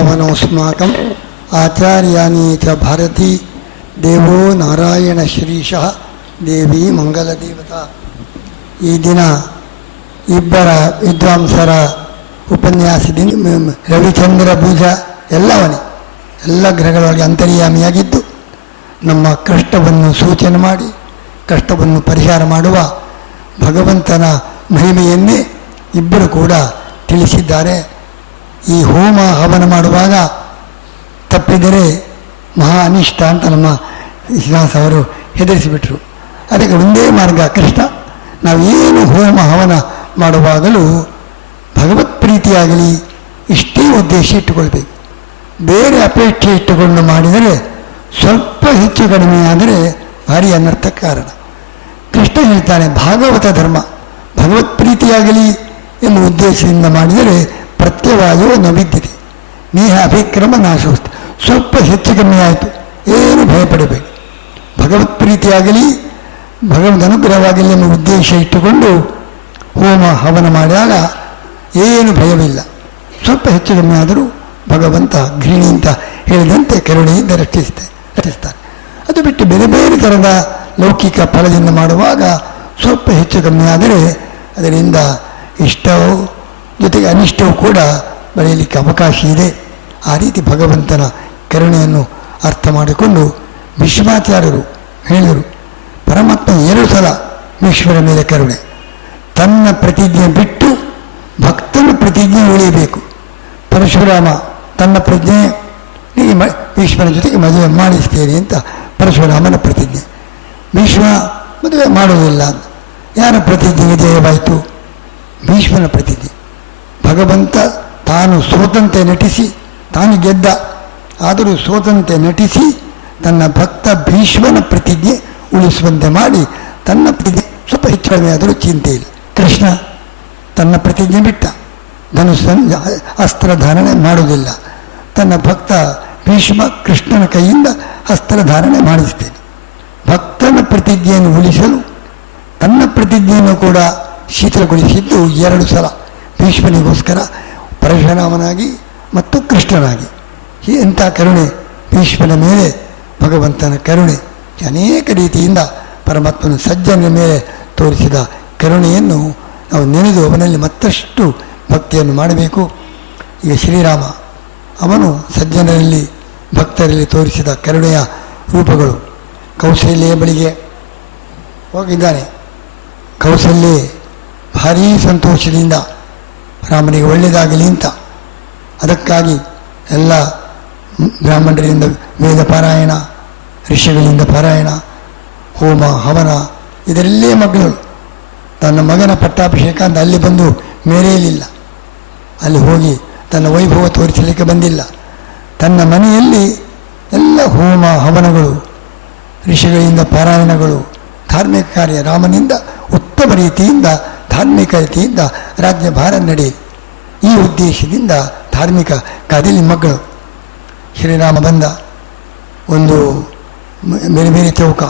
ಪವನೋಸ್ಮಾಕಂ ಆಚಾರ್ಯಾನಿ ಚ ಭಾರತೀ ದೇವೋ ನಾರಾಯಣ ಶ್ರೀಶಃ ದೇವಿ ಮಂಗಲದೇವತಾ. ಈ ದಿನ ಇಬ್ಬರ ವಿದ್ವಾಂಸರ ಉಪನ್ಯಾಸದಿಂದ ರವಿಚಂದ್ರ ಭುಜ ಎಲ್ಲವನೇ ಎಲ್ಲ ಗ್ರಹಗಳೊಳಗೆ ಅಂತರ್ಯಾಮಿಯಾಗಿದ್ದು ನಮ್ಮ ಕಷ್ಟವನ್ನು ಸೂಚನೆ ಮಾಡಿ ಕಷ್ಟವನ್ನು ಪರಿಹಾರ ಮಾಡುವ ಭಗವಂತನ ಮಹಿಮೆಯನ್ನೇ ಇಬ್ಬರು ಕೂಡ ತಿಳಿಸಿದ್ದಾರೆ. ಈ ಹೋಮ ಹವನ ಮಾಡುವಾಗ ತಪ್ಪಿದರೆ ಮಹಾ ಅನಿಷ್ಟ ಅಂತ ನಮ್ಮ ಶ್ರೀನಿವಾಸ ಅವರು ಹೆದರಿಸಿಬಿಟ್ರು. ಅದಕ್ಕೆ ಒಂದೇ ಮಾರ್ಗ ಕೃಷ್ಣ, ನಾವೇನು ಹೋಮ ಹವನ ಮಾಡುವಾಗಲೂ ಭಗವತ್ ಪ್ರೀತಿಯಾಗಲಿ ಇಷ್ಟೇ ಉದ್ದೇಶ ಇಟ್ಟುಕೊಳ್ಬೇಕು. ಬೇರೆ ಅಪೇಕ್ಷೆ ಇಟ್ಟುಕೊಂಡು ಮಾಡಿದರೆ ಸ್ವಲ್ಪ ಹೆಚ್ಚು ಕಡಿಮೆ ಆದರೆ ಭಾರಿ ಅನರ್ಥಕ್ಕೆ ಕಾರಣ. ಕೃಷ್ಣ ಹೇಳ್ತಾನೆ, ಭಾಗವತ ಧರ್ಮ ಭಗವತ್ ಪ್ರೀತಿಯಾಗಲಿ ಎಂಬ ಉದ್ದೇಶದಿಂದ ಮಾಡಿದರೆ ಪ್ರತ್ಯವಾಯೋ ನ ವಿದ್ಯತೆ ನೇಹ ಅಭಿಕ್ರಮ ನಾಶೋಸ್ತು. ಸ್ವಲ್ಪ ಹೆಚ್ಚು ಕಮ್ಮಿ ಆಯಿತು, ಏನು ಭಯಪಡಬೇಡಿ. ಭಗವತ್ ಪ್ರೀತಿಯಾಗಲಿ ಭಗವದ್ ಅನುಗ್ರಹವಾಗಲಿ ಎಂಬ ಉದ್ದೇಶ ಇಟ್ಟುಕೊಂಡು ಹೋಮ ಹವನ ಮಾಡಿದಾಗ ಏನು ಭಯವಿಲ್ಲ. ಸ್ವಲ್ಪ ಹೆಚ್ಚು ಕಮ್ಮಿ ಆದರೂ ಭಗವಂತ ಘೃಣಿ ಅಂತ ಹೇಳಿದಂತೆ ಕರುಣೆಯಿಂದ ರಕ್ಷಿಸ್ತಾನೆ. ಅದು ಬಿಟ್ಟು ಬೇರೆ ಬೇರೆ ಥರದ ಲೌಕಿಕ ಫಲದಿಂದ ಮಾಡುವಾಗ ಸ್ವಲ್ಪ ಹೆಚ್ಚು ಕಮ್ಮಿ ಆದರೆ ಅದರಿಂದ ಇಷ್ಟವೂ ಜೊತೆಗೆ ಅನಿಷ್ಟವೂ ಕೂಡ ಬೆಳೆಯಲಿಕ್ಕೆ ಅವಕಾಶ ಇದೆ. ಆ ರೀತಿ ಭಗವಂತನ ಕರುಣೆಯನ್ನು ಅರ್ಥ ಮಾಡಿಕೊಂಡು ಭೀಷ್ಮಾಚಾರ್ಯರು ಹೇಳಿದರು, ಪರಮಾತ್ಮ 2 ಸಲ ಭೀಷ್ಮರ ಮೇಲೆ ಕರುಣೆ. ತನ್ನ ಪ್ರತಿಜ್ಞೆ ಬಿಟ್ಟು ಭಕ್ತನ ಪ್ರತಿಜ್ಞೆ ಉಳಿಯಬೇಕು. ಪರಶುರಾಮ ತನ್ನ ಪ್ರಜ್ಞೆ ಭೀಷ್ಮನ ಜೊತೆಗೆ ಮದುವೆ ಮಾಡಿಸ್ತೇನೆ ಅಂತ ಪರಶುರಾಮನ ಪ್ರತಿಜ್ಞೆ. ಭೀಷ್ಮ ಮದುವೆ ಮಾಡುವುದಿಲ್ಲ. ಯಾರ ಪ್ರತಿಜ್ಞೆಗೆ ಜಯವಾಯಿತು? ಭೀಷ್ಮನ ಪ್ರತಿಜ್ಞೆ. ಭಗವಂತ ತಾನು ಸೋತಂತೆ ನಟಿಸಿ, ತಾನು ಗೆದ್ದ ಆದರೂ ಸೋತಂತೆ ನಟಿಸಿ ತನ್ನ ಭಕ್ತ ಭೀಷ್ಮನ ಪ್ರತಿಜ್ಞೆ ಉಳಿಸುವಂತೆ ಮಾಡಿ ತನ್ನ ಪ್ರತಿಜ್ಞೆ ಸ್ವಲ್ಪ ಹೆಚ್ಚು ಕಡಿಮೆ ಆದರೂ ಚಿಂತೆ ಇಲ್ಲ. ಕೃಷ್ಣ ತನ್ನ ಪ್ರತಿಜ್ಞೆ ಬಿಟ್ಟ, ಧನುಸ್ಸನ್ನು ಅಸ್ತ್ರಧಾರಣೆ ಮಾಡುವುದಿಲ್ಲ. ತನ್ನ ಭಕ್ತ ಭೀಷ್ಮ ಕೃಷ್ಣನ ಕೈಯಿಂದ ಅಸ್ತ್ರಧಾರಣೆ ಮಾಡಿಸ್ತೇನೆ. ಭಕ್ತನ ಪ್ರತಿಜ್ಞೆಯನ್ನು ಉಳಿಸಲು ತನ್ನ ಪ್ರತಿಜ್ಞೆಯನ್ನು ಕೂಡ ಶೀತಲಗೊಳಿಸಿದ್ದು 2 ಸಲ ಭೀಷ್ಮನಿಗೋಸ್ಕರ, ಪರಶುರಾಮನಾಗಿ ಮತ್ತು ಕೃಷ್ಣನಾಗಿ. ಎಂಥ ಕರುಣೆ ಭೀಷ್ಮನ ಮೇಲೆ ಭಗವಂತನ ಕರುಣೆ. ಅನೇಕ ರೀತಿಯಿಂದ ಪರಮಾತ್ಮನ ಸಜ್ಜನ ಮೇಲೆ ತೋರಿಸಿದ ಕರುಣೆಯನ್ನು ನಾವು ನೆನೆದು ಅವನಲ್ಲಿ ಮತ್ತಷ್ಟು ಭಕ್ತಿಯನ್ನು ಮಾಡಬೇಕು. ಈಗ ಶ್ರೀರಾಮ ಅವನು ಸಜ್ಜನರಲ್ಲಿ ಭಕ್ತರಲ್ಲಿ ತೋರಿಸಿದ ಕರುಣೆಯ ರೂಪಗಳು. ಕೌಸಲ್ಯ ಬಳಿಗೆ ಹೋಗಿದ್ದಾನೆ. ಕೌಸಲ್ಯ ಭಾರೀ ಸಂತೋಷದಿಂದ ರಾಮನಿಗೆ ಒಳ್ಳೆಯದಾಗಲಿ ಅಂತ, ಅದಕ್ಕಾಗಿ ಎಲ್ಲ ಬ್ರಾಹ್ಮಣರಿಂದ ವೇದ ಪಾರಾಯಣ, ಋಷಿಗಳಿಂದ ಪಾರಾಯಣ, ಹೋಮ ಹವನ ಇದರಲ್ಲೇ ಮಗಳು. ತನ್ನ ಮಗನ ಪಟ್ಟಾಭಿಷೇಕ ಅಂತ ಅಲ್ಲಿ ಬಂದು ಮೇರೆಯಲಿಲ್ಲ. ಅಲ್ಲಿ ಹೋಗಿ ತನ್ನ ವೈಭವ ತೋರಿಸಲಿಕ್ಕೆ ಬಂದಿಲ್ಲ. ತನ್ನ ಮನೆಯಲ್ಲಿ ಎಲ್ಲ ಹೋಮ ಹವನಗಳು, ಋಷಿಗಳಿಂದ ಪಾರಾಯಣಗಳು, ಧಾರ್ಮಿಕ ಕಾರ್ಯ ರಾಮನಿಂದ ಉತ್ತಮ ರೀತಿಯಿಂದ ಧಾರ್ಮಿಕ ರೀತಿಯಿಂದ ರಾಜ್ಯಭಾರ ನಡೆಯಿತು. ಈ ಉದ್ದೇಶದಿಂದ ಧಾರ್ಮಿಕ ಕಾರ್ಯದಲ್ಲಿ ಮಕ್ಕಳು. ಶ್ರೀರಾಮ ಬಂದ. ಒಂದು ಬೇರೆ ಬೇರೆ ಚೌಕ,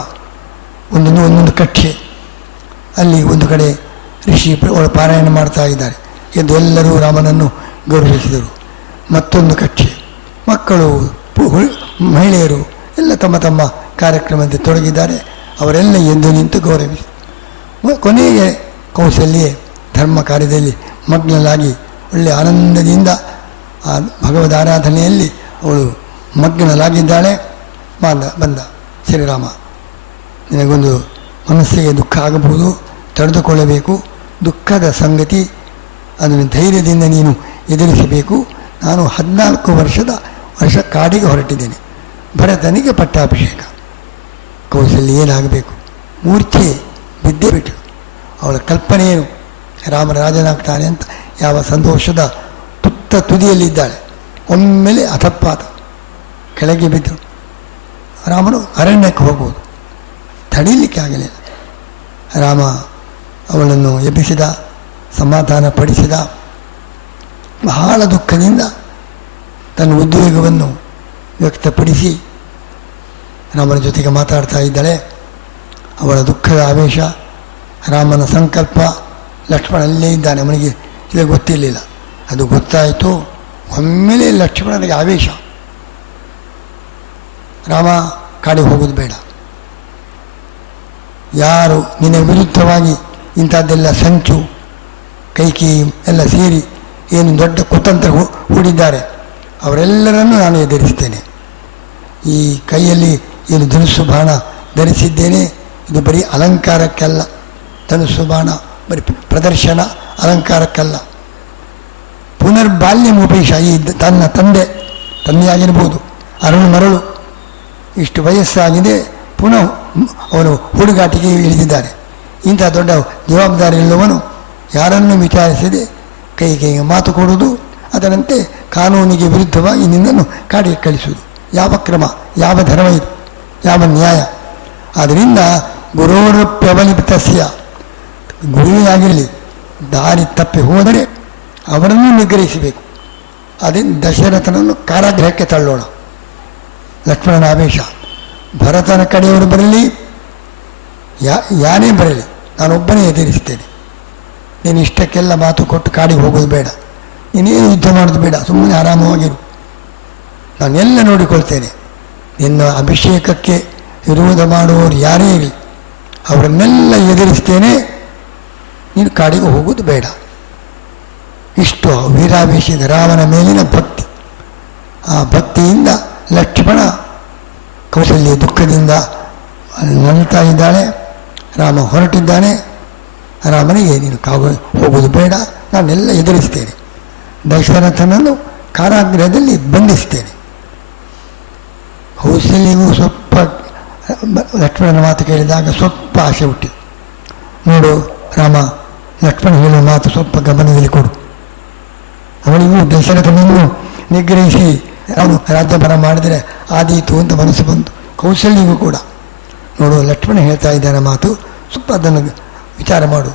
ಒಂದೊಂದು ಕಕ್ಷೆ. ಅಲ್ಲಿ ಒಂದು ಕಡೆ ಋಷಿ ಪಾರಾಯಣ ಮಾಡ್ತಾ ಇದ್ದಾರೆ ಎಂದು ಎಲ್ಲರೂ ರಾಮನನ್ನು ಗೌರವಿಸಿದರು. ಮತ್ತೊಂದು ಕಕ್ಷೆ ಮಕ್ಕಳು, ಮಹಿಳೆಯರು ಎಲ್ಲ ತಮ್ಮ ತಮ್ಮ ಕಾರ್ಯಕ್ರಮದಲ್ಲಿ ತೊಡಗಿದ್ದಾರೆ. ಅವರೆಲ್ಲ ಎದ್ದು ನಿಂತು ಗೌರವಿಸಿ ಕೊನೆಗೆ ಕೌಸಲ್ಯೆ ಧರ್ಮ ಕಾರ್ಯದಲ್ಲಿ ಮಗ್ನಳಾಗಿ ಒಳ್ಳೆಯ ಆನಂದದಿಂದ ಆ ಭಗವದ್ ಆರಾಧನೆಯಲ್ಲಿ ಅವಳು ಮಗ್ನಳಾಗಿದ್ದಾಳೆ. ಬಂದ ಶ್ರೀರಾಮ, ನಿನಗೊಂದು ಮನಸ್ಸಿಗೆ ದುಃಖ ಆಗಬಹುದು, ತಡೆದುಕೊಳ್ಳಬೇಕು. ದುಃಖದ ಸಂಗತಿ, ಅದನ್ನು ಧೈರ್ಯದಿಂದ ನೀನು ಎದುರಿಸಬೇಕು. ನಾನು 14 ವರ್ಷ ಕಾಡಿಗೆ ಹೊರಟಿದ್ದೇನೆ. ಭರತನಿಗೆ ಪಟ್ಟಾಭಿಷೇಕ. ಕೌಸಲ್ಯ ಏನಾಗಬೇಕು? ಮೂರ್ಛೆ ಬಿದ್ದೇ ಬಿಟ್ಟಳು. ಅವಳ ಕಲ್ಪನೆಯೇನು? ರಾಮನ ರಾಜನಾಗ್ತಾನೆ ಅಂತ ಯಾವ ಸಂತೋಷದ ತುದಿಯಲ್ಲಿದ್ದಾಳೆ. ಒಮ್ಮೆಲೆ ಅಧಪಾತ ಕೆಳಗೆ ಬಿದ್ದರು. ರಾಮನು ಅರಣ್ಯಕ್ಕೆ ಹೋಗುವುದು ತಡೀಲಿಕ್ಕೆ ಆಗಲಿಲ್ಲ. ರಾಮ ಅವಳನ್ನು ಎಬ್ಬಿಸಿದ, ಸಮಾಧಾನ ಪಡಿಸಿದ. ಬಹಳ ದುಃಖದಿಂದ ತನ್ನ ಉದ್ವೇಗವನ್ನು ವ್ಯಕ್ತಪಡಿಸಿ ರಾಮನ ಜೊತೆಗೆ ಮಾತಾಡ್ತಾ ಇದ್ದಾಳೆ. ಅವಳ ದುಃಖದ ಆವೇಶ, ರಾಮನ ಸಂಕಲ್ಪ. ಲಕ್ಷ್ಮಣ ಅಲ್ಲೇ ಇದ್ದಾನೆ, ಅವನಿಗೆ ಇದು ಗೊತ್ತಿರಲಿಲ್ಲ. ಅದು ಗೊತ್ತಾಯಿತು. ಒಮ್ಮೆಲೆ ಲಕ್ಷ್ಮಣನಿಗೆ ಆವೇಶ, ರಾಮ ಕಾಡಿಗೆ ಹೋಗೋದು ಬೇಡ, ಯಾರು ನಿನ್ನ ವಿರುದ್ಧವಾಗಿ ಇಂಥದ್ದೆಲ್ಲ ಸಂಚು ಕೈಕೇಯಿ ಎಲ್ಲ ಸೇರಿ ಏನು ದೊಡ್ಡ ಕುತಂತ್ರ ಹೂಡಿದ್ದಾರೆ ಅವರೆಲ್ಲರನ್ನೂ ನಾನು ಎದುರಿಸ್ತೇನೆ. ಈ ಕೈಯಲ್ಲಿ ಏನು ಧನುಸ್ಸು ಬಾಣ ಧರಿಸಿದ್ದೇನೆ, ಇದು ಬರೀ ಅಲಂಕಾರಕ್ಕಲ್ಲ. ಧನುಸ್ಸು ಬಾಣ ಬರೀ ಪ್ರದರ್ಶನ ಅಲಂಕಾರಕ್ಕಲ್ಲ. ಪುನರ್ಬಾಲ್ಯಮುಪೇಶ, ಈ ತನ್ನ ತಂದೆಯಾಗಿರ್ಬೋದು, ಅರಳು ಮರಳು ಇಷ್ಟು ವಯಸ್ಸಾಗಿದೆ, ಪುನಃ ಅವನು ಹುಡುಗಾಟಿಗೆ ಇಳಿದಿದ್ದಾನೆ. ಇಂಥ ದೊಡ್ಡ ಜವಾಬ್ದಾರಿಯುಳ್ಳವನು ಯಾರನ್ನು ವಿಚಾರಿಸದೆ ಕೈಗೆ ಮಾತು ಕೊಡುವುದು, ಅದರಂತೆ ಕಾನೂನಿಗೆ ವಿರುದ್ಧವಾಗಿ ನಿನ್ನನ್ನು ಕಾಡಿಗೆ ಕಳಿಸುವುದು ಯಾವ ಕ್ರಮ, ಯಾವ ಧರ್ಮ ಇದು, ಯಾವ ನ್ಯಾಯ? ಆದ್ದರಿಂದ ಗುರೋರಪ್ಯವಲಿಪ್ತಸ್ಯ, ಗುರುವೇ ಆಗಿರಲಿ ದಾರಿ ತಪ್ಪಿ ಹೋದರೆ ಅವರನ್ನು ನಿಗ್ರಹಿಸಬೇಕು. ಅದರಿಂದ ದಶರಥನನ್ನು ಕಾರಾಗೃಹಕ್ಕೆ ತಳ್ಳೋಣ. ಲಕ್ಷ್ಮಣನ ಆವೇಶ, ಭರತನ ಕಡೆಯವರು ಬರಲಿ ಯಾನೇ ಬರಲಿ ನಾನೊಬ್ಬನೇ ಎದುರಿಸ್ತೇನೆ. ನೀನು ಇಷ್ಟಕ್ಕೆಲ್ಲ ಮಾತು ಕೊಟ್ಟು ಕಾಡಿಗೆ ಹೋಗೋದು ಬೇಡ, ನೀನೇನು ಯುದ್ಧ ಮಾಡೋದು ಬೇಡ, ಸುಮ್ಮನೆ ಆರಾಮವಾಗಿರು, ನಾನೆಲ್ಲ ನೋಡಿಕೊಳ್ತೇನೆ. ನಿನ್ನ ಅಭಿಷೇಕಕ್ಕೆ ವಿರೋಧ ಮಾಡುವವರು ಯಾರೇ ಇರಲಿ ಅವರನ್ನೆಲ್ಲ ಎದುರಿಸ್ತೇನೆ, ನೀನು ಕಾಡಿಗೆ ಹೋಗೋದು ಬೇಡ. ಇಷ್ಟು ವೀರಾಭಿಷೇಕ, ರಾಮನ ಮೇಲಿನ ಭಕ್ತಿ. ಆ ಭಕ್ತಿಯಿಂದ ಲಕ್ಷ್ಮಣ ಕೌಸಲ್ಯ ದುಃಖದಿಂದ ನಲ್ತಾ ಇದ್ದಾಳೆ. ರಾಮ ಹೊರಟಿದ್ದಾನೆ. ರಾಮನಿಗೆ ನೀನು ಹೋಗೋದು ಬೇಡ, ನಾನೆಲ್ಲ ಎದುರಿಸ್ತೇನೆ, ದಶರಥನನ್ನು ಕಾರಾಗೃಹದಲ್ಲಿ ಬಂಧಿಸ್ತೇನೆ. ಕೌಸಲ್ಯಗೂ ಸ್ವಲ್ಪ ಲಕ್ಷ್ಮಣನ ಮಾತು ಕೇಳಿದಾಗ ಸ್ವಲ್ಪ ಆಸೆ ಹುಟ್ಟಿತು. ನೋಡು ರಾಮ, ಲಕ್ಷ್ಮಣ ಹೇಳುವ ಮಾತು ಸ್ವಲ್ಪ ಗಮನದಲ್ಲಿ ಕೊಡು. ಅವನಿಗೂ ದಶರಥನನ್ನು ನಿಗ್ರಹಿಸಿ ಅವನು ರಾಜ್ಯಭಾರ ಮಾಡಿದರೆ ಆದೀತು ಅಂತ ಮನಸ್ಸು ಬಂತು. ಕೌಸಲ್ಯಗೂ ಕೂಡ ನೋಡು ಲಕ್ಷ್ಮಣ ಹೇಳ್ತಾ ಇದ್ದಾನೆ ಮಾತು, ಸ್ವಲ್ಪ ಅದನ್ನು ವಿಚಾರ ಮಾಡು,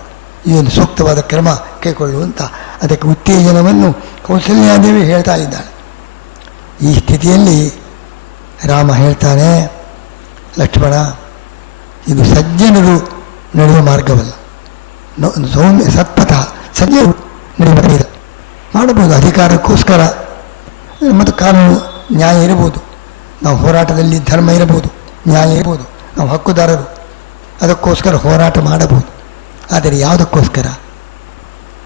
ಏನು ಸೂಕ್ತವಾದ ಕ್ರಮ ಕೈಗೊಳ್ಳುವಂತ ಅದಕ್ಕೆ ಉತ್ತೇಜನವನ್ನು ಕೌಸಲ್ಯಾದೇವಿ ಹೇಳ್ತಾ ಇದ್ದಾಳೆ. ಈ ಸ್ಥಿತಿಯಲ್ಲಿ ರಾಮ ಹೇಳ್ತಾನೆ, ಲಕ್ಷ್ಮಣ ಇದು ಸಜ್ಜನರು ನಡೆಯುವ ಮಾರ್ಗವಲ್ಲ, ಸೌಮ್ಯ ಸತ್ಪಥ ಸಜ್ಜನರು ನಡೆಯುವ ಮಾಡಬಹುದು. ಅಧಿಕಾರಕ್ಕೋಸ್ಕರ ಮತ್ತು ಕಾನೂನು ನ್ಯಾಯ ಇರಬಹುದು, ನಾವು ಹೋರಾಟದಲ್ಲಿ ಧರ್ಮ ಇರಬಹುದು, ನ್ಯಾಯ ಇರಬಹುದು, ನಾವು ಹಕ್ಕುದಾರರು, ಅದಕ್ಕೋಸ್ಕರ ಹೋರಾಟ ಮಾಡಬಹುದು. ಆದರೆ ಯಾವುದಕ್ಕೋಸ್ಕರ?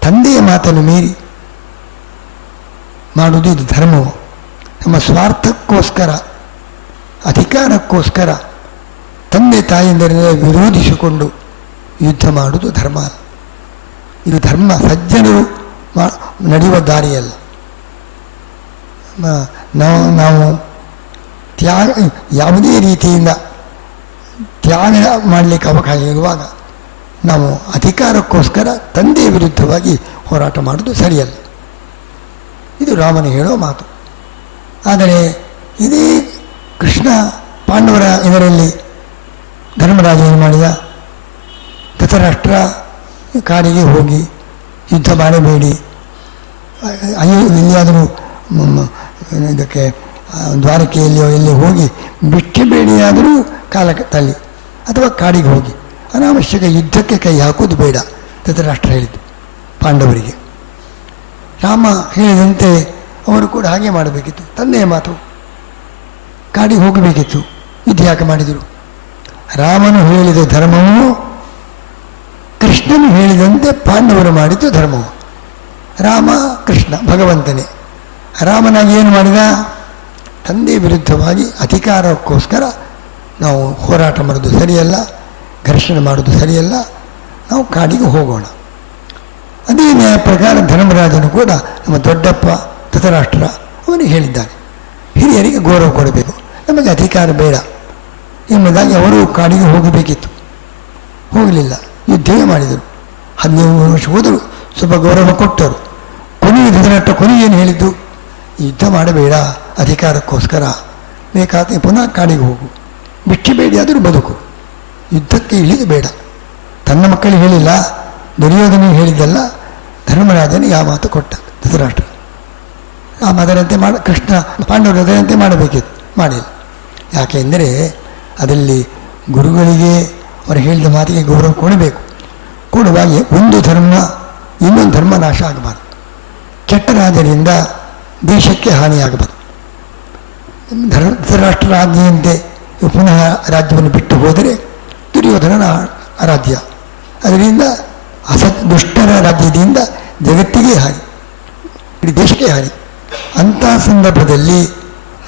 ತಂದೆಯ ಮಾತನ್ನು ಮೀರಿ ಮಾಡುವುದು ಇದು ಧರ್ಮವು. ನಮ್ಮ ಸ್ವಾರ್ಥಕ್ಕೋಸ್ಕರ, ಅಧಿಕಾರಕ್ಕೋಸ್ಕರ ತಂದೆ ತಾಯಿಯಂದರಿಂದ ವಿರೋಧಿಸಿಕೊಂಡು ಯುದ್ಧ ಮಾಡುವುದು ಧರ್ಮ ಅಲ್ಲ. ಇದು ಧರ್ಮ ಸಜ್ಜನರು ನಡೆಯುವ ದಾರಿಯಲ್ಲ. ನಾವು ತ್ಯಾಗ ಯಾವುದೇ ರೀತಿಯಿಂದ ತ್ಯಾಗ ಮಾಡಲಿಕ್ಕೆ ಅವಕಾಶ ಇರುವಾಗ ನಾವು ಅಧಿಕಾರಕ್ಕೋಸ್ಕರ ತಂದೆಯ ವಿರುದ್ಧವಾಗಿ ಹೋರಾಟ ಮಾಡೋದು ಸರಿಯಲ್ಲ. ಇದು ರಾಮನು ಹೇಳೋ ಮಾತು. ಆದರೆ ಇದೇ ಕೃಷ್ಣ ಪಾಂಡವರ ಇದರಲ್ಲಿ ಧರ್ಮರಾಜ ಏನು ಮಾಡಿದ? ಧೃತರಾಷ್ಟ್ರ ಕಾಡಿಗೆ ಹೋಗಿ ಯುದ್ಧ ಮಾಡಬೇಡಿ, ಎಲ್ಲಿಯಾದರೂ ಇದಕ್ಕೆ ದ್ವಾರಕೆಯಲ್ಲಿಯೋ ಎಲ್ಲಿ ಹೋಗಿ ಬಿಟ್ಟು ಬೇಡಿಯಾದರೂ ಕಾಲ ತಳ್ಳಿ ಅಥವಾ ಕಾಡಿಗೆ ಹೋಗಿ ಅನಾವಶ್ಯಕ ಯುದ್ಧಕ್ಕೆ ಕೈ ಹಾಕೋದು ಬೇಡ ಧೃತರಾಷ್ಟ್ರ ಹೇಳಿದ್ದು ಪಾಂಡವರಿಗೆ. ರಾಮ ಹೇಳಿದಂತೆ ಅವರು ಕೂಡ ಹಾಗೆ ಮಾಡಬೇಕಿತ್ತು. ತಂದೆಯ ಮಾತು, ಕಾಡಿಗೆ ಹೋಗಬೇಕಿತ್ತು. ಯುದ್ಧ ಯಾಕೆ ಮಾಡಿದರು? ರಾಮನು ಹೇಳಿದ ಧರ್ಮವು ಕೃಷ್ಣನು ಹೇಳಿದಂತೆ ಪಾಂಡವರು ಮಾಡಿದ್ದು ಧರ್ಮವು. ರಾಮ ಕೃಷ್ಣ ಭಗವಂತನೇ. ರಾಮನಾಗಿ ಏನು ಮಾಡಿದ? ತಂದೆ ವಿರುದ್ಧವಾಗಿ ಅಧಿಕಾರಕ್ಕೋಸ್ಕರ ನಾವು ಹೋರಾಟ ಮಾಡೋದು ಸರಿಯಲ್ಲ, ಘರ್ಷಣೆ ಮಾಡೋದು ಸರಿಯಲ್ಲ, ನಾವು ಕಾಡಿಗೆ ಹೋಗೋಣ. ಅದೇ ನ್ಯಾಯ ಪ್ರಕಾರ ಧರ್ಮರಾಜನು ಕೂಡ ನಮ್ಮ ದೊಡ್ಡಪ್ಪ ಧೃತರಾಷ್ಟ್ರ ಅವನಿಗೆ ಹೇಳಿದ್ದಾನೆ, ಹಿರಿಯರಿಗೆ ಗೌರವ ಕೊಡಬೇಕು, ನಮಗೆ ಅಧಿಕಾರ ಬೇಡ ಎಂಬುದಾಗಿ ಅವರು ಕಾಡಿಗೆ ಹೋಗಬೇಕಿತ್ತು. ಹೋಗಲಿಲ್ಲ, ಯುದ್ಧವೇ ಮಾಡಿದರು. 17 ವರ್ಷ ಹೋದರು, ಸ್ವಲ್ಪ ಗೌರವ ಕೊಟ್ಟರು. ಕೊನೆಗೆ ಧೃತರಾಷ್ಟ್ರ ಕೊನೆಗೇನು ಹೇಳಿದ್ದು? ಯುದ್ಧ ಮಾಡಬೇಡ, ಅಧಿಕಾರಕ್ಕೋಸ್ಕರ ಬೇಕಾದ ಪುನಃ ಕಾಡಿಗೆ ಹೋಗು, ಬಿಟ್ಟು ಬೇಡಿ ಆದರೂ ಬದುಕು, ಯುದ್ಧಕ್ಕೆ ಇಳಿದು ಬೇಡ. ತನ್ನ ಮಕ್ಕಳಿಗೆ ಹೇಳಿಲ್ಲ, ದುರ್ಯೋಧನಿಗೆ ಹೇಳಿದ್ದಲ್ಲ, ಧರ್ಮರಾಜನಿಗೆ ಆ ಮಾತು ಕೊಟ್ಟ ಧೃತರಾಷ್ಟ್ರ. ಆ ಅದರಂತೆ ಕೃಷ್ಣ ಪಾಂಡವರು ಅದರಂತೆ ಮಾಡಬೇಕಿತ್ತು, ಮಾಡಿಲ್ಲ. ಯಾಕೆಂದರೆ ಅದರಲ್ಲಿ ಗುರುಗಳಿಗೆ ಅವರು ಹೇಳಿದ ಮಾತಿಗೆ ಗೌರವ ಕೊಡಬೇಕು. ಕೊಡುವಾಗ ಒಂದು ಧರ್ಮ ಇನ್ನೊಂದು ಧರ್ಮ ನಾಶ ಆಗಬಾರ್ದು. ಕೆಟ್ಟ ರಾಜರಿಂದ ದೇಶಕ್ಕೆ ಹಾನಿಯಾಗಬಾರದು. ಧೃತರಾಷ್ಟ್ರ ರಾಜ್ಯಂತೆ ಪುನಃ ರಾಜ್ಯವನ್ನು ಬಿಟ್ಟು ಹೋದರೆ ದುರ್ಯೋಧನನ ರಾಜ್ಯ, ಅದರಿಂದ ದುಷ್ಟರ ರಾಜ್ಯದಿಂದ ಜಗತ್ತಿಗೆ ಹಾನಿ, ಇಡೀ ದೇಶಕ್ಕೆ ಹಾನಿ. ಅಂಥ ಸಂದರ್ಭದಲ್ಲಿ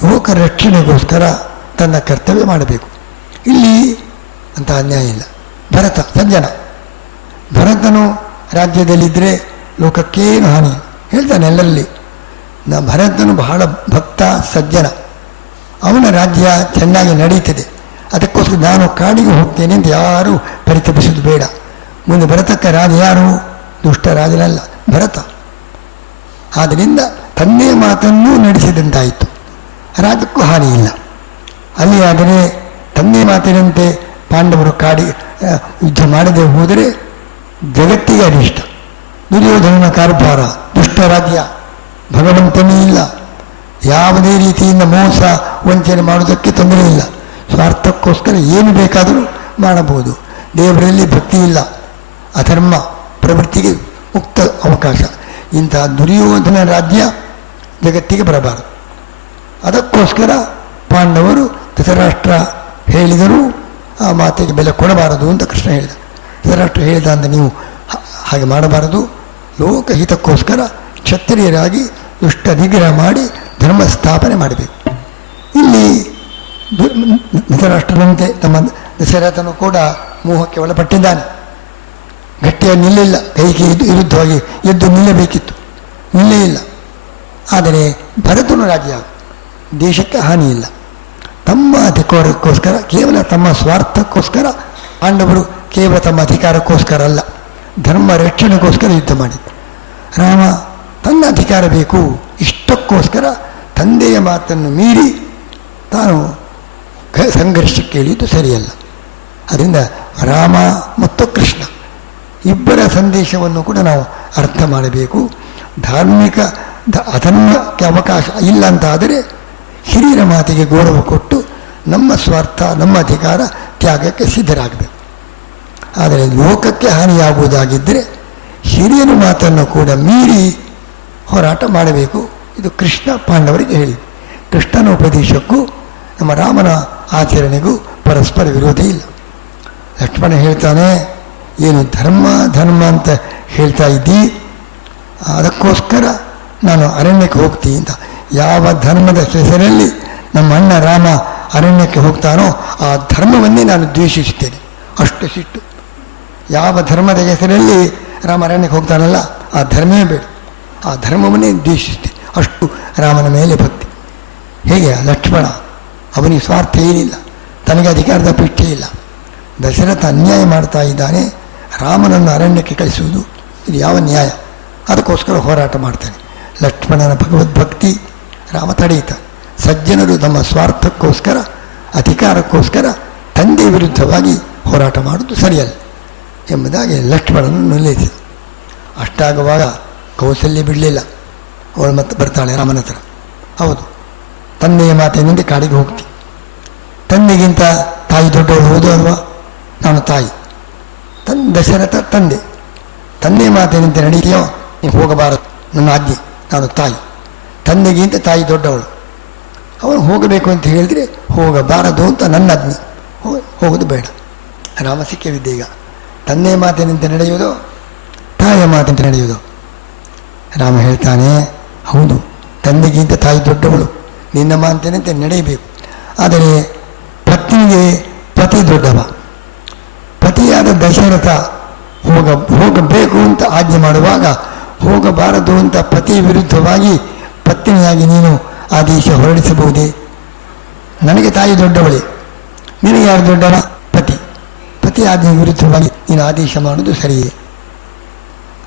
ಲೋಕ ರಕ್ಷಣೆಗೋಸ್ಕರ ತನ್ನ ಕರ್ತವ್ಯ ಮಾಡಬೇಕು. ಇಲ್ಲಿ ಅಂಥ ಅನ್ಯಾಯ ಇಲ್ಲ. ಭರತ ಸಜ್ಜನ, ಭರತನು ರಾಜ್ಯದಲ್ಲಿದ್ದರೆ ಲೋಕಕ್ಕೇನು ಹಾನಿ ಹೇಳ್ತಾನೆ ಎಲ್ಲರಲ್ಲಿ. ಭರತನು ಬಹಳ ಭಕ್ತ ಸಜ್ಜನ, ಅವನ ರಾಜ್ಯ ಚೆನ್ನಾಗಿ ನಡೀತದೆ, ಅದಕ್ಕೋಸ್ಕರ ನಾನು ಕಾಡಿಗೆ ಹೋಗ್ತೇನೆ ಅಂತ ಯಾರೂ ಪರಿತಪಿಸೋದು ಬೇಡ. ಮುಂದೆ ಭರತಕ್ಕೆ ರಾಜ ಯಾರು? ದುಷ್ಟ ರಾಜನಲ್ಲ, ಭರತ. ಆದ್ದರಿಂದ ತಂದೆಯ ಮಾತನ್ನೂ ನಡೆಸಿದಂತಾಯಿತು, ರಾಜಕ್ಕೂ ಹಾನಿ ಇಲ್ಲ. ಅಲ್ಲಿ ಆದರೆ ತಂದೆಯ ಮಾತಿನಂತೆ ಪಾಂಡವರು ಯುದ್ಧ ಮಾಡದೆ ಹೋದರೆ ಜಗತ್ತಿಗೆ ಅನಿಷ್ಟ. ದುರ್ಯೋಧನನ ಕಾರ್ಭಾರ, ದುಷ್ಟ ರಾಜ್ಯ, ಭಗವಂತನೇ ಇಲ್ಲ. ಯಾವುದೇ ರೀತಿಯಿಂದ ಮೋಸ ವಂಚನೆ ಮಾಡುವುದಕ್ಕೆ ತೊಂದರೆ ಇಲ್ಲ. ಸ್ವಾರ್ಥಕ್ಕೋಸ್ಕರ ಏನು ಬೇಕಾದರೂ ಮಾಡಬಹುದು. ದೇವರಲ್ಲಿ ಭಕ್ತಿ ಇಲ್ಲ, ಅಧರ್ಮ ಪ್ರವೃತ್ತಿಗೆ ಮುಕ್ತ ಅವಕಾಶ. ಇಂತಹ ದುರ್ಯೋಧನ ರಾಜ್ಯ ಜಗತ್ತಿಗೆ ಬರಬಾರದು. ಅದಕ್ಕೋಸ್ಕರ ಪಾಂಡವರು ಧೃತರಾಷ್ಟ್ರ ಹೇಳಿದರೂ ಆ ಮಾತಿಗೆ ಬೆಲೆ ಕೊಡಬಾರದು ಅಂತ ಕೃಷ್ಣ ಹೇಳಿದ. ಧೃತರಾಷ್ಟ್ರ ಹೇಳಿದ ಅಂತ ನೀವು ಹಾಗೆ ಮಾಡಬಾರದು. ಲೋಕಹಿತಕ್ಕೋಸ್ಕರ ಕ್ಷತ್ರಿಯರಾಗಿ ದುಷ್ಟ ನಿಗ್ರಹ ಮಾಡಿ ಧರ್ಮ ಸ್ಥಾಪನೆ ಮಾಡಬೇಕು. ಇಲ್ಲಿ ಧೃತರಾಷ್ಟ್ರನಂತೆ ನಮ್ಮ ದಶರಥನು ಕೂಡ ಮೋಹಕ್ಕೆ ಒಳಪಟ್ಟಿದ್ದಾನೆ. ಗಟ್ಟಿಯಾಗಿ ನಿಲ್ಲಿಲ್ಲ, ಕೈಗೆ ವಿರುದ್ಧವಾಗಿ ಎದ್ದು ನಿಲ್ಲಬೇಕಿತ್ತು, ನಿಲ್ಲೇ ಇಲ್ಲ. ಆದರೆ ಭರತನು ರಾಜ್ಯ, ದೇಶಕ್ಕೆ ಹಾನಿ ಇಲ್ಲ. ತಮ್ಮ ಅಧಿಕಾರಕ್ಕೋಸ್ಕರ, ಕೇವಲ ತಮ್ಮ ಸ್ವಾರ್ಥಕ್ಕೋಸ್ಕರ ಪಾಂಡವರು ಕೇವಲ ತಮ್ಮ ಅಧಿಕಾರಕ್ಕೋಸ್ಕರ ಅಲ್ಲ, ಧರ್ಮ ರಕ್ಷಣೆಗೋಸ್ಕರ ಯುದ್ಧ ಮಾಡಿದ್ದು. ರಾಮ ತನ್ನ ಅಧಿಕಾರ ಬೇಕು, ಇಷ್ಟಕ್ಕೋಸ್ಕರ ತಂದೆಯ ಮಾತನ್ನು ಮೀರಿ ತಾನು ಸಂಘರ್ಷಕ್ಕೆ ಇಳಿದು ಸರಿಯಲ್ಲ. ಅದರಿಂದ ರಾಮ ಮತ್ತು ಕೃಷ್ಣ ಇಬ್ಬರ ಸಂದೇಶವನ್ನು ಕೂಡ ನಾವು ಅರ್ಥ ಮಾಡಬೇಕು. ಧಾರ್ಮಿಕ ಅಧರ್ಮಕ್ಕೆ ಅವಕಾಶ ಇಲ್ಲ ಅಂತಾದರೆ ಹಿರಿಯರ ಮಾತಿಗೆ ಗೌರವ ಕೊಟ್ಟು ನಮ್ಮ ಸ್ವಾರ್ಥ, ನಮ್ಮ ಅಧಿಕಾರ ತ್ಯಾಗಕ್ಕೆ ಸಿದ್ಧರಾಗಬೇಕು. ಆದರೆ ಲೋಕಕ್ಕೆ ಹಾನಿಯಾಗುವುದಾಗಿದ್ದರೆ ಹಿರಿಯರ ಮಾತನ್ನು ಕೂಡ ಮೀರಿ ಹೋರಾಟ ಮಾಡಬೇಕು. ಇದು ಕೃಷ್ಣ ಪಾಂಡವರಿಗೆ ಹೇಳಿದೆ. ಕೃಷ್ಣನ ಉಪದೇಶಕ್ಕೂ ನಮ್ಮ ರಾಮನ ಆಚರಣೆಗೂ ಪರಸ್ಪರ ವಿರೋಧ ಇಲ್ಲ. ಲಕ್ಷ್ಮಣ ಹೇಳ್ತಾನೆ, ಏನು ಧರ್ಮ ಧರ್ಮ ಅಂತ ಹೇಳ್ತಾ ಇದ್ದಿ, ಅದಕ್ಕೋಸ್ಕರ ನಾನು ಅರಣ್ಯಕ್ಕೆ ಹೋಗ್ತೀನಿ ಅಂತ. ಯಾವ ಧರ್ಮದ ಹೆಸರಲ್ಲಿ ನಮ್ಮ ಅಣ್ಣ ರಾಮ ಅರಣ್ಯಕ್ಕೆ ಹೋಗ್ತಾನೋ ಆ ಧರ್ಮವನ್ನೇ ನಾನು ದ್ವೇಷಿಸ್ತೇನೆ, ಅಷ್ಟು ಸಿಟ್ಟು. ಯಾವ ಧರ್ಮದ ಹೆಸರಲ್ಲಿ ರಾಮ ಅರಣ್ಯಕ್ಕೆ ಹೋಗ್ತಾನಲ್ಲ ಆ ಧರ್ಮವೇ ಬೇಡ, ಆ ಧರ್ಮವನ್ನೇ ದ್ವೇಷಿಸ್ತೇನೆ, ಅಷ್ಟು ರಾಮನ ಮೇಲೆ ಭಕ್ತಿ. ಹೇಗೆ ಲಕ್ಷ್ಮಣ, ಅವನಿಗೆ ಸ್ವಾರ್ಥ ಏನಿಲ್ಲ, ತನಗೆ ಅಧಿಕಾರದ ಪಿಟ್ಟೆ ಇಲ್ಲ. ದಶರಥ ಅನ್ಯಾಯ ಮಾಡ್ತಾ ಇದ್ದಾನೆ, ರಾಮನನ್ನು ಅರಣ್ಯಕ್ಕೆ ಕಳಿಸುವುದು ಇದು ಯಾವ ನ್ಯಾಯ? ಅದಕ್ಕೋಸ್ಕರ ಹೋರಾಟ ಮಾಡ್ತಾನೆ. ಲಕ್ಷ್ಮಣನ ಭಗವದ್ಭಕ್ತಿ ರಾಮ ತಡೆಯುತ್ತಾನೆ. ಸಜ್ಜನರು ತಮ್ಮ ಸ್ವಾರ್ಥಕ್ಕೋಸ್ಕರ, ಅಧಿಕಾರಕ್ಕೋಸ್ಕರ ತಂದೆ ವಿರುದ್ಧವಾಗಿ ಹೋರಾಟ ಮಾಡುವುದು ಸರಿಯಲ್ಲ ಎಂಬುದಾಗಿ ಲಕ್ಷ್ಮಣನನ್ನು ನಿಲ್ಲಿಸಿದ. ಅಷ್ಟಾಗುವಾಗ ಕೌಸಲ್ಯ ಬಿಡಲಿಲ್ಲ. ಅವಳು ಮತ್ತೆ ಬರ್ತಾಳೆ ರಾಮನ ಹತ್ರ. ಹೌದು, ತಂದೆಯ ಮಾತಿನಿಂದ ಕಾಡಿಗೆ ಹೋಗ್ತಿ, ತಂದೆಗಿಂತ ತಾಯಿ ದೊಡ್ಡವಳು ಹೌದು ಅಲ್ವಾ? ನಾನು ತಾಯಿ, ದಶರಥ ತಂದೆ, ತಂದೆ ಮಾತಿನಂತೆ ನಡೀತೀಯೋ ನೀವು ಹೋಗಬಾರದು, ನನ್ನ ಆಜ್ಞೆ, ನಾನು ತಾಯಿ, ತಂದೆಗಿಂತ ತಾಯಿ ದೊಡ್ಡವಳು, ಅವನು ಹೋಗಬೇಕು ಅಂತ ಹೇಳಿದರೆ ಹೋಗಬಾರದು ಅಂತ ನನ್ನ ಆಜ್ಞೆ, ಹೋಗೋದು ಬೇಡ. ರಾಮ ಸಿಕ್ಕವಿದ್ದೆ. ಈಗ ತಂದೆ ಮಾತಿನಂತೆ ನಡೆಯುವುದು, ತಾಯಿಯ ಮಾತಿನಂತೆ ನಡೆಯುವುದು. ರಾಮ ಹೇಳ್ತಾನೆ, ಹೌದು, ತಂದೆಗಿಂತ ತಾಯಿ ದೊಡ್ಡವಳು, ನಿನ್ನ ಮಾತಿನಂತೆ ನಡೆಯಬೇಕು. ಆದರೆ ಪತ್ನಿಗೆ ಪತಿ ದೊಡ್ಡವ. ಪತಿಯಾದ ದಶರಥ ಹೋಗಬೇಕು ಅಂತ ಆಜ್ಞೆ ಮಾಡುವಾಗ ಹೋಗಬಾರದು ಅಂತ ಪತಿ ವಿರುದ್ಧವಾಗಿ ಪತ್ನಿಯಾಗಿ ನೀನು ಆದೇಶ ಹೊರಡಿಸಬಹುದೇ? ನನಗೆ ತಾಯಿ ದೊಡ್ಡವಳೆ, ನಿನಗೆ ಯಾರು ದೊಡ್ಡವ? ಪತಿ ಆಜ್ಞೆ ವಿರುದ್ಧವಾಗಿ ನೀನು ಆದೇಶ ಮಾಡುವುದು ಸರಿಯೇ?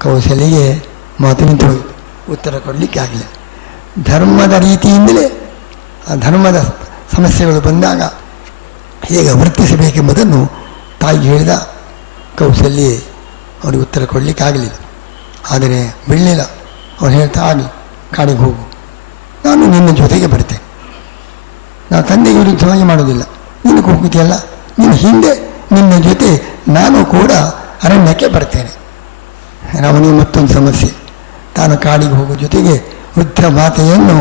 ಕೌಶಲ್ಯಗೆ ಮಾತು ನಿಂತು ಹೋಯಿತು, ಉತ್ತರ ಕೊಡಲಿಕ್ಕೆ ಆಗಲಿಲ್ಲ. ಧರ್ಮದ ರೀತಿಯಿಂದಲೇ ಆ ಧರ್ಮದ ಸಮಸ್ಯೆಗಳು ಬಂದಾಗ ಹೇಗೆ ವರ್ತಿಸಬೇಕೆಂಬುದನ್ನು ತಾಯಿಗೆ ಹೇಳಿದ. ಕೌಸಲ್ಯೆ ಅವನಿಗೆ ಉತ್ತರ ಕೊಡಲಿಕ್ಕೆ ಆಗಲಿಲ್ಲ. ಆದರೆ ಬಿಡಲಿಲ್ಲ. ಅವನು ಹೇಳ್ತಾ, ಆಗಲಿ, ಕಾಡಿಗೆ ಹೋಗು, ನಾನು ನಿನ್ನ ಜೊತೆಗೆ ಬರ್ತೇನೆ, ನಾನು ತಂದೆಗೆ ವಿರುದ್ಧವಾಗಿ ಮಾಡೋದಿಲ್ಲ, ನಿನಗೆ ಹೋಗ್ತೀಯಲ್ಲ, ನಿನ್ನ ಹಿಂದೆ ನಿನ್ನ ಜೊತೆ ನಾನು ಕೂಡ ಅರಣ್ಯಕ್ಕೆ ಬರ್ತೇನೆ. ಅವನಿಗೆ ಮತ್ತೊಂದು ಸಮಸ್ಯೆ, ತಾನು ಕಾಡಿಗೆ ಹೋಗೋ ಜೊತೆಗೆ ವೃದ್ಧ ಮಾತೆಯನ್ನು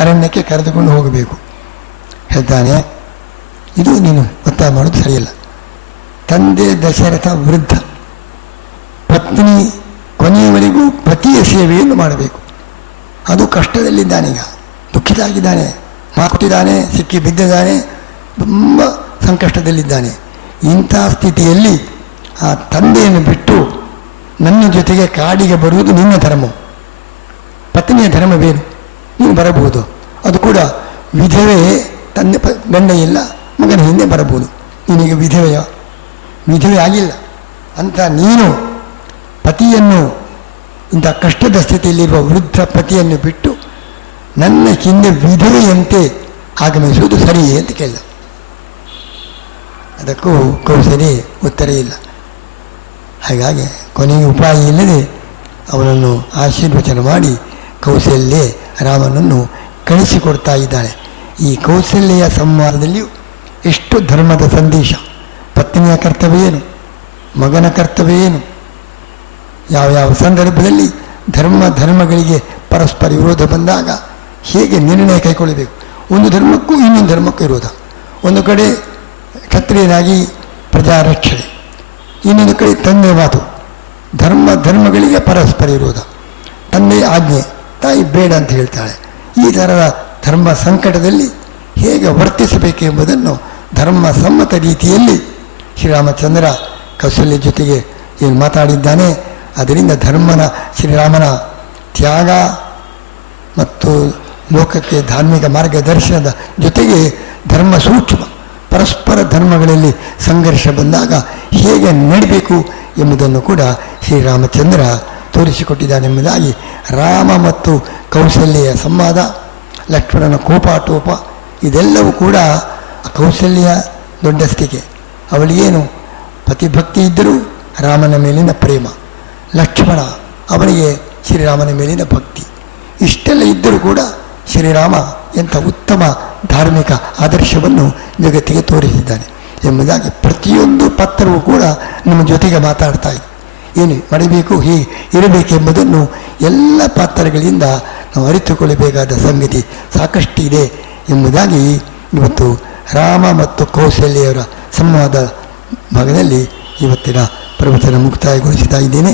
ಅರಣ್ಯಕ್ಕೆ ಕರೆದುಕೊಂಡು ಹೋಗಬೇಕು ಹೇಳ್ತಾನೆ. ಇದು ನೀನು ಒತ್ತಾಯ ಮಾಡೋದು ಸರಿಯಲ್ಲ. ತಂದೆ ದಶರಥ ವೃದ್ಧ, ಪತ್ನಿ ಕೊನೆಯವರೆಗೂ ಪತಿಯ ಸೇವೆಯನ್ನು ಮಾಡಬೇಕು. ಅದು ಕಷ್ಟದಲ್ಲಿದ್ದಾನೀಗ, ದುಃಖಿತಾಗಿದ್ದಾನೆ, ಮಾಕುತ್ತಿದ್ದಾನೆ, ಸಿಕ್ಕಿ ಬಿದ್ದಿದ್ದಾನೆ, ತುಂಬ ಸಂಕಷ್ಟದಲ್ಲಿದ್ದಾನೆ. ಇಂಥ ಸ್ಥಿತಿಯಲ್ಲಿ ಆ ತಂದೆಯನ್ನು ಬಿಟ್ಟು ನನ್ನ ಜೊತೆಗೆ ಕಾಡಿಗೆ ಬರುವುದು ನಿನ್ನ ಧರ್ಮ, ಪತ್ನಿಯ ಧರ್ಮ ಬೇರು, ನೀನು ಬರಬಹುದು. ಅದು ಕೂಡ ವಿಧವೆ, ತಂದೆ ಗಂಡ ಇಲ್ಲ, ಮಗನ ಹಿಂದೆ ಬರಬಹುದು. ನೀನೀಗ ವಿಧವೆ ಆಗಿಲ್ಲ ಅಂತ ನೀನು ಪತಿಯನ್ನು, ಇಂಥ ಕಷ್ಟದ ಸ್ಥಿತಿಯಲ್ಲಿರುವ ವೃದ್ಧ ಪತಿಯನ್ನು ಬಿಟ್ಟು ನನ್ನ ಹಿಂದೆ ವಿಧವೆಯಂತೆ ಆಗಮಿಸುವುದು ಸರಿಯೇ ಅಂತ ಕೇಳಿದ. ಅದಕ್ಕೂ ಕೌಸಲ್ಯೆ ಉತ್ತರ ಇಲ್ಲ. ಹಾಗಾಗಿ ಕೊನೆಗೆ ಉಪಾಯ ಇಲ್ಲದೆ ಅವನನ್ನು ಆಶೀರ್ವಚನ ಮಾಡಿ ಕೌಸಲ್ಯೆ ರಾಮನನ್ನು ಕಳಿಸಿಕೊಡ್ತಾ ಇದ್ದಾಳೆ. ಈ ಕೌಸಲ್ಯೆಯ ಸಂವಾದದಲ್ಲಿಯೂ ಎಷ್ಟು ಧರ್ಮದ ಸಂದೇಶ, ಪತ್ನಿಯ ಕರ್ತವ್ಯ ಏನು, ಮಗನ ಕರ್ತವ್ಯ ಏನು, ಯಾವ ಸಂದರ್ಭದಲ್ಲಿ ಧರ್ಮಗಳಿಗೆ ಪರಸ್ಪರ ವಿರೋಧ ಬಂದಾಗ ಹೇಗೆ ನಿರ್ಣಯ ಕೈಗೊಳ್ಳಬೇಕು. ಒಂದು ಧರ್ಮಕ್ಕೂ ಇನ್ನೊಂದು ಧರ್ಮಕ್ಕೂ ವಿರೋಧ. ಒಂದು ಕಡೆ ಕ್ಷತ್ರಿಯನಾಗಿ ಪ್ರಜಾರಕ್ಷಣೆ, ಇನ್ನೊಂದು ಕಡೆ ತಂದೆ ಮಾತು, ಧರ್ಮಗಳಿಗೆ ಪರಸ್ಪರ ವಿರೋಧ. ತಂದೆ ಆಜ್ಞೆ, ತಾಯಿ ಬೇಡ ಅಂತ ಹೇಳ್ತಾಳೆ. ಈ ಥರದ ಧರ್ಮ ಸಂಕಟದಲ್ಲಿ ಹೇಗೆ ವರ್ತಿಸಬೇಕು ಎಂಬುದನ್ನು ಧರ್ಮಸಮ್ಮತ ರೀತಿಯಲ್ಲಿ ಶ್ರೀರಾಮಚಂದ್ರ ಕೌಸಲ್ಯ ಜೊತೆಗೆ ಏನು ಮಾತಾಡಿದ್ದಾನೆ. ಅದರಿಂದ ಶ್ರೀರಾಮನ ತ್ಯಾಗ ಮತ್ತು ಲೋಕಕ್ಕೆ ಧಾರ್ಮಿಕ ಮಾರ್ಗದರ್ಶನದ ಜೊತೆಗೆ ಧರ್ಮ ಸೂಕ್ಷ್ಮ, ಪರಸ್ಪರ ಧರ್ಮಗಳಲ್ಲಿ ಸಂಘರ್ಷ ಬಂದಾಗ ಹೇಗೆ ನಡೀಬೇಕು ಎಂಬುದನ್ನು ಕೂಡ ಶ್ರೀರಾಮಚಂದ್ರ ತೋರಿಸಿಕೊಟ್ಟಿದ್ದಾನೆಂಬುದಾಗಿ ರಾಮ ಮತ್ತು ಕೌಸಲ್ಯೆಯ ಸಂವಾದ, ಲಕ್ಷ್ಮಣನ ಕೋಪಾಟೋಪ ಇದೆಲ್ಲವೂ ಕೂಡ ಕೌಸಲ್ಯ ದೊಡ್ಡಸ್ತಿಕೆ. ಅವಳಿಗೇನು ಪತಿಭಕ್ತಿ ಇದ್ದರೂ ರಾಮನ ಮೇಲಿನ ಪ್ರೇಮ, ಲಕ್ಷ್ಮಣ ಅವನಿಗೆ ಶ್ರೀರಾಮನ ಮೇಲಿನ ಭಕ್ತಿ, ಇಷ್ಟೆಲ್ಲ ಇದ್ದರೂ ಕೂಡ ಶ್ರೀರಾಮ ಎಂಥ ಉತ್ತಮ ಧಾರ್ಮಿಕ ಆದರ್ಶವನ್ನು ಜಗತ್ತಿಗೆ ತೋರಿಸಿದ್ದಾನೆ ಎಂಬುದಾಗಿ ಪ್ರತಿಯೊಂದು ಪತ್ರವೂ ಕೂಡ ನಮ್ಮ ಜೊತೆಗೆ ಮಾತಾಡ್ತಾ ಇದೆ. ಏನು ಮಾಡಬೇಕು, ಹೀಗೆ ಇರಬೇಕೆಂಬುದನ್ನು ಎಲ್ಲ ಪಾತ್ರಗಳಿಂದ ನಾವು ಅರಿತುಕೊಳ್ಳಬೇಕಾದ ಸಂಗತಿ ಸಾಕಷ್ಟು ಇದೆ ಎಂಬುದಾಗಿ ಇವತ್ತು ರಾಮ ಮತ್ತು ಕೌಸಲ್ಯೆಯವರ ಸಂವಾದ ಭಾಗದಲ್ಲಿ ಇವತ್ತಿನ ಪ್ರವಚನ ಮುಕ್ತಾಯಗೊಳಿಸ್ತಾ ಇದ್ದೇನೆ.